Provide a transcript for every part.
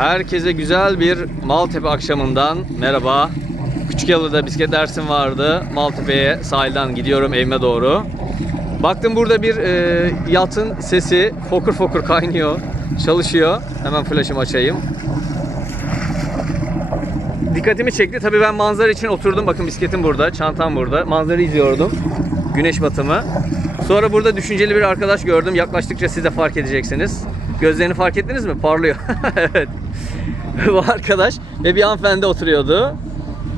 Herkese güzel bir Maltepe akşamından merhaba. Küçükyalı'da bisiklet dersim vardı. Maltepe'ye sahilden gidiyorum evime doğru. Baktım burada bir e, yatın sesi fokur fokur kaynıyor, çalışıyor. Hemen flaşımı açayım. Dikkatimi çekti. Tabii ben manzara için oturdum. Bakın bisikletim burada, çantam burada. Manzarayı izliyordum. Güneş batımı. Sonra burada düşünceli bir arkadaş gördüm. Yaklaştıkça siz de fark edeceksiniz. Gözlerini fark ettiniz mi? Parlıyor. evet. Bu arkadaş ve bir hanımefendi oturuyordu.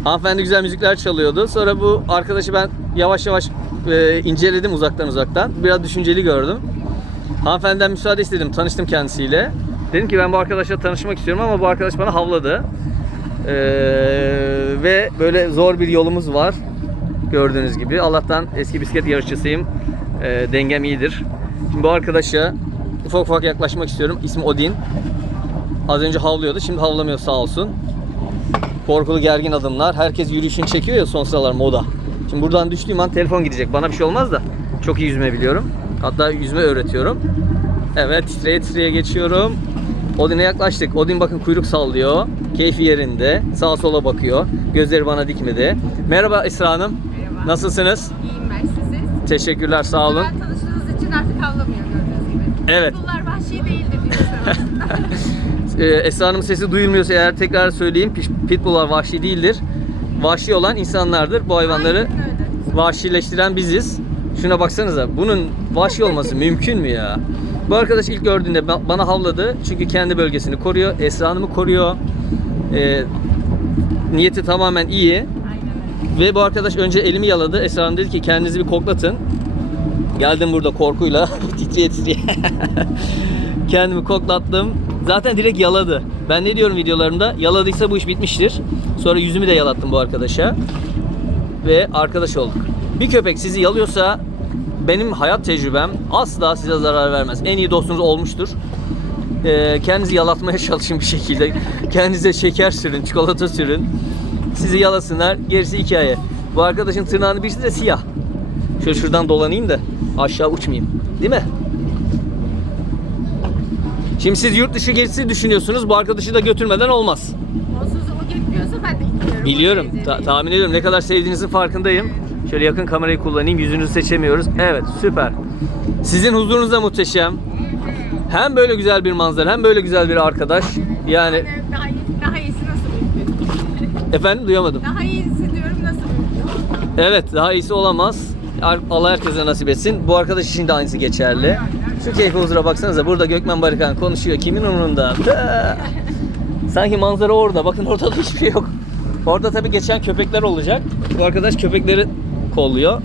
Hanımefendi güzel müzikler çalıyordu. Sonra bu arkadaşı ben yavaş yavaş e, inceledim uzaktan uzaktan. Biraz düşünceli gördüm. Hanımefendiden müsaade istedim. Tanıştım kendisiyle. Dedim ki ben bu arkadaşla tanışmak istiyorum ama bu arkadaş bana havladı. Ee, ve böyle zor bir yolumuz var. Gördüğünüz gibi. Allah'tan eski bisiklet yarışçısıyım. Ee, dengem iyidir. Şimdi bu arkadaşa ufak ufak yaklaşmak istiyorum. İsmi Odin. Az önce havlıyordu. Şimdi havlamıyor sağ olsun. Korkulu gergin adımlar. Herkes yürüyüşünü çekiyor ya son sıralar moda. Şimdi buradan düştüğüm an telefon gidecek. Bana bir şey olmaz da. Çok iyi yüzme biliyorum. Hatta yüzme öğretiyorum. Evet titreye titreye geçiyorum. Odin'e yaklaştık. Odin bakın kuyruk sallıyor. Keyfi yerinde. Sağa sola bakıyor. Gözleri bana dikmedi. Merhaba Esra Hanım. Merhaba. Nasılsınız? İyiyim ben siziz. Teşekkürler sağ olun. Ben tanıştığınız için artık havlamıyor gördüğünüz gibi. Evet. Bunlar vahşi değildir diyorsunuz. Esra Hanım'ın sesi duyulmuyorsa eğer tekrar söyleyeyim. Pitbull'lar vahşi değildir. Vahşi olan insanlardır. Bu hayvanları vahşileştiren biziz. Şuna baksanıza. Bunun vahşi olması mümkün mü ya? Bu arkadaş ilk gördüğünde ba- bana havladı. Çünkü kendi bölgesini koruyor. Esra Hanım'ı koruyor. Ee, niyeti tamamen iyi. Ve bu arkadaş önce elimi yaladı. Esra Hanım dedi ki kendinizi bir koklatın. Geldim burada korkuyla titreye titreye. Kendimi koklattım. Zaten direkt yaladı. Ben ne diyorum videolarımda? Yaladıysa bu iş bitmiştir. Sonra yüzümü de yalattım bu arkadaşa. Ve arkadaş olduk. Bir köpek sizi yalıyorsa benim hayat tecrübem asla size zarar vermez. En iyi dostunuz olmuştur. Ee, kendinizi yalatmaya çalışın bir şekilde. Kendinize şeker sürün, çikolata sürün. Sizi yalasınlar. Gerisi hikaye. Bu arkadaşın tırnağını birisi de siyah. Şöyle şuradan dolanayım da aşağı uçmayayım. Değil mi? Şimdi siz yurt dışı gezisi düşünüyorsunuz. Bu arkadaşı da götürmeden olmaz. Onsuz o gitmiyorsa ben de gitmiyorum. Biliyorum. Ta- tahmin ediyorum. Ne kadar sevdiğinizin farkındayım. Şöyle yakın kamerayı kullanayım. Yüzünüzü seçemiyoruz. Evet, süper. Sizin huzurunuz da muhteşem. Hem böyle güzel bir manzara, hem böyle güzel bir arkadaş. Yani. Daha, iyi, daha iyisi nasıl mümkün? efendim duyamadım. Daha iyisi diyorum nasıl mümkün? Evet, daha iyisi olamaz. Allah herkese nasip etsin. Bu arkadaş için de aynısı geçerli. Şu keyfe huzura baksanıza. Burada Gökmen Barikan konuşuyor. Kimin umurunda? Sanki manzara orada. Bakın orada da hiçbir şey yok. Orada tabii geçen köpekler olacak. Bu arkadaş köpekleri kolluyor.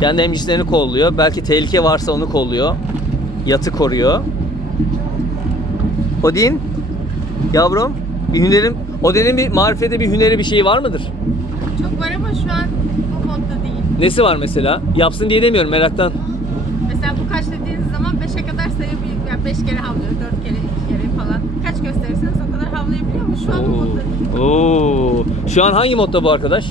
Kendi emciklerini kolluyor. Belki tehlike varsa onu kolluyor. Yatı koruyor. Odin, yavrum, bir hünerim, Odin'in bir marifete bir hüneri bir şeyi var mıdır? Çok var ama şu an. Nesi var mesela? Yapsın diye demiyorum meraktan. Mesela bu kaç dediğiniz zaman 5'e kadar sayabiliyor. Yani 5 kere havlıyor, 4 kere, 2 kere falan. Kaç gösterirseniz o kadar havlayabiliyor ama şu an o modda değil. Oo. Şu an hangi modda bu arkadaş?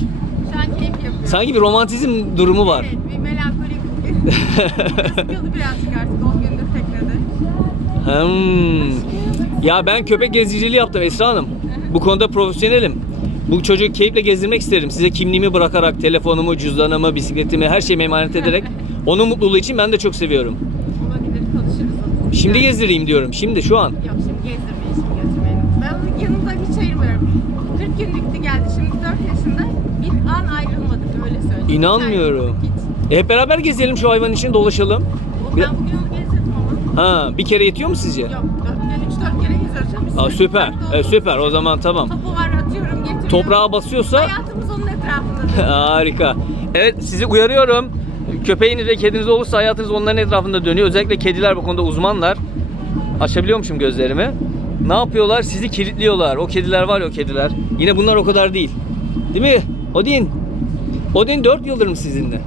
Şu an keyif yapıyor. Sanki bir romantizm durumu var. Evet, bir melankolik. Sıkıldı birazcık artık 10 gündür teknede. Hmm. Ya ben köpek geziciliği yaptım Esra Hanım. Bu konuda profesyonelim. Bu çocuğu keyifle gezdirmek isterim. Size kimliğimi bırakarak, telefonumu, cüzdanımı, bisikletimi, her şeyimi emanet ederek. Onun mutluluğu için ben de çok seviyorum. Olabilir, konuşuruz onu. Şimdi Yani- gezdireyim diyorum. Şimdi şu an. Yok şimdi gezdirmeyin, şimdi götürmeyin. Ben onun yanında hiç ayırmıyorum. 40 günlüktü geldi, şimdi 4 yaşında. Bir an ayrılmadık, öyle söyleyeyim. Hiç İnanmıyorum. ayrılmadık, hiç. E, hep beraber gezelim şu hayvan için dolaşalım. O- Ben bugün onu gezdirdim ama. Ha, bir kere yetiyor mu sizce? Yok, 4 3-4 kere. Bir Aa, süper. E, süper. O zaman tamam. Topu var. Toprağa basıyorsa Hayatımız onun etrafında. Harika. Evet sizi uyarıyorum. Köpeğiniz ve kediniz olursa hayatınız onların etrafında dönüyor. Özellikle kediler bu konuda uzmanlar. Açabiliyormuşum gözlerimi. Ne yapıyorlar? Sizi kilitliyorlar. O kediler var ya o kediler. Yine bunlar o kadar değil. Değil mi? Odin. Odin 4 yıldır mı sizinle?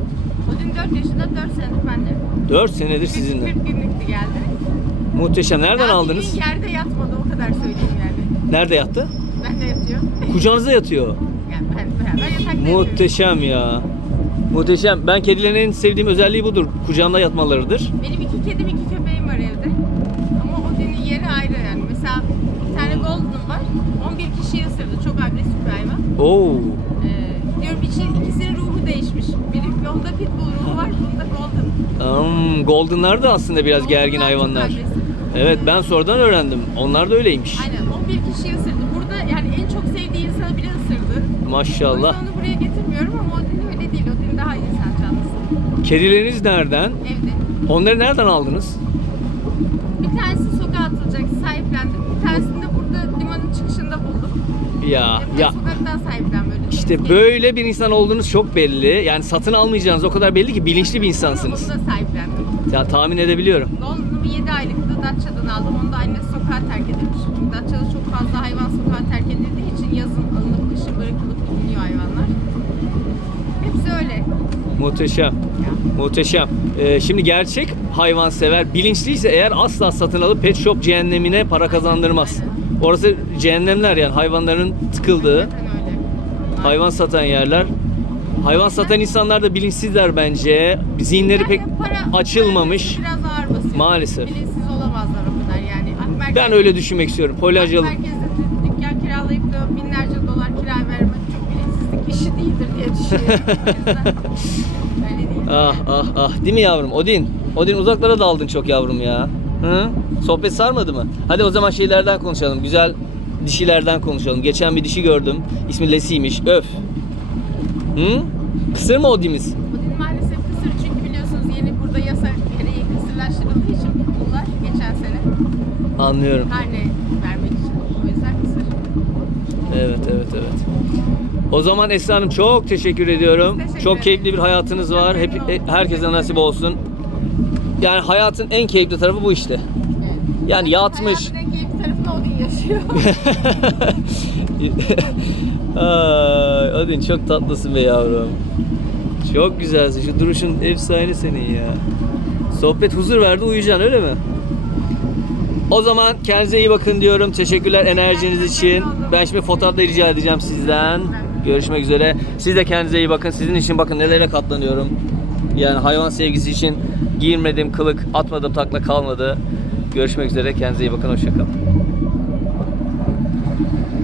O dün 4 yaşında, 4 senedir bende. 4 senedir 40 sizinle. 40 günlüktü geldi. Muhteşem. Nereden Daha aldınız? gün yerde yatmadı, o kadar söyleyeyim yani. Nerede yattı? Bende yatıyor. Kucağınızda yatıyor. Yani ben beraber yatakta yatıyoruz. Muhteşem ya. Muhteşem. Ben kedilerin en sevdiğim özelliği budur. Kucağında yatmalarıdır. Benim iki kedim, iki köpeğim var evde. Ama o dinin yeri ayrı yani. Mesela bir tane golden'ım Oo. Ee, diyorum için ikisinin ruhu değişmiş. Biri yolda pitbull ruhu var, bunda golden. Hmm, Golden'lar da aslında biraz gergin Golden'lar çok hayvanlar. agresif. Evet ben sonradan öğrendim. Onlar da öyleymiş. Aynen o bir kişiyi ısırdı. O Maşallah. yüzden onu buraya getirmiyorum ama Odin öyle değil. Odin daha insan canlısı. Kedileriniz nereden? Evde. Onları nereden aldınız? Bir tanesi sokağa atılacak, sahiplendim. Bir tanesini de burada limanın çıkışında buldum. Ya ya sokaktan sahiplen böyle. İşte böyle bir insan olduğunuz çok belli. Yani satın almayacağınız o kadar belli ki bilinçli bir insansınız. Onu da sahiplendim. Ya tahmin edebiliyorum. Golden'ımı 7 aylıktı Datça'dan aldım. Onu da annesi sokağa terk edilmiş. Çünkü Datça'da çok fazla hayvan sokağa terk edildiği için yazın alınıp kışın bırakılıp bulunuyor hayvanlar. Hepsi öyle. Muhteşem. Ya. Muhteşem. Ee, şimdi gerçek hayvansever bilinçliyse eğer asla satın alıp pet shop cehennemine para kazandırmaz. aynen. Orası cehennemler yani hayvanların tıkıldığı, öyle. Hayvan satan yerler. Hayvan satan insanlar da bilinçsizler bence. Zihinleri pek Yani para- açılmamış. para Biraz ağır basıyor. Maalesef. Bilinçsiz olamazlar o kadar yani. Ak Ben öyle düşünmek istiyorum. Polyacılık. Merkezde dükkan kiralayıp da binlerce dolar kira vermek çok bilinçsizlik işi değildir diye düşünüyorum. O yüzden öyle değil. Ah ah ah. Değil mi yavrum? Odin. Odin uzaklara daldın çok yavrum ya. Hı? Sohbet sarmadı mı? Hadi o zaman şeylerden konuşalım. Güzel dişilerden konuşalım. Geçen bir dişi gördüm. İsmi Lesi'ymiş. Öf. Hı? Kısır mı Odin'imiz? Odin maalesef kısır çünkü biliyorsunuz yeni burada yasa gereği kısırlaştırıldığı için pitbulllar geçen sene Anlıyorum. karne vermek için. O yüzden kısır. Evet evet evet. O zaman Esra Hanım çok teşekkür ediyorum. Teşekkür çok keyifli bir hayatınız var. Hep, Memnun oldum. herkese nasip olsun. Yani hayatın en keyifli tarafı bu işte. Evet. Yani yatmış. Hayatın en tarafında Odin yaşıyor. Ay, Odin çok tatlısın be yavrum. Çok güzelsin. Şu duruşun efsane senin ya. Sohbet huzur verdi uyuyacaksın öyle mi? O zaman kendinize iyi bakın diyorum. Teşekkürler enerjiniz için. Ben şimdi fotoğraf da rica edeceğim sizden. Görüşmek üzere. Siz de kendinize iyi bakın. Sizin için bakın nelere katlanıyorum. Yani hayvan sevgisi için giyinmedim, kılık atmadım, takla kalmadı. Görüşmek üzere. Kendinize iyi bakın. Hoşçakalın. Thank you.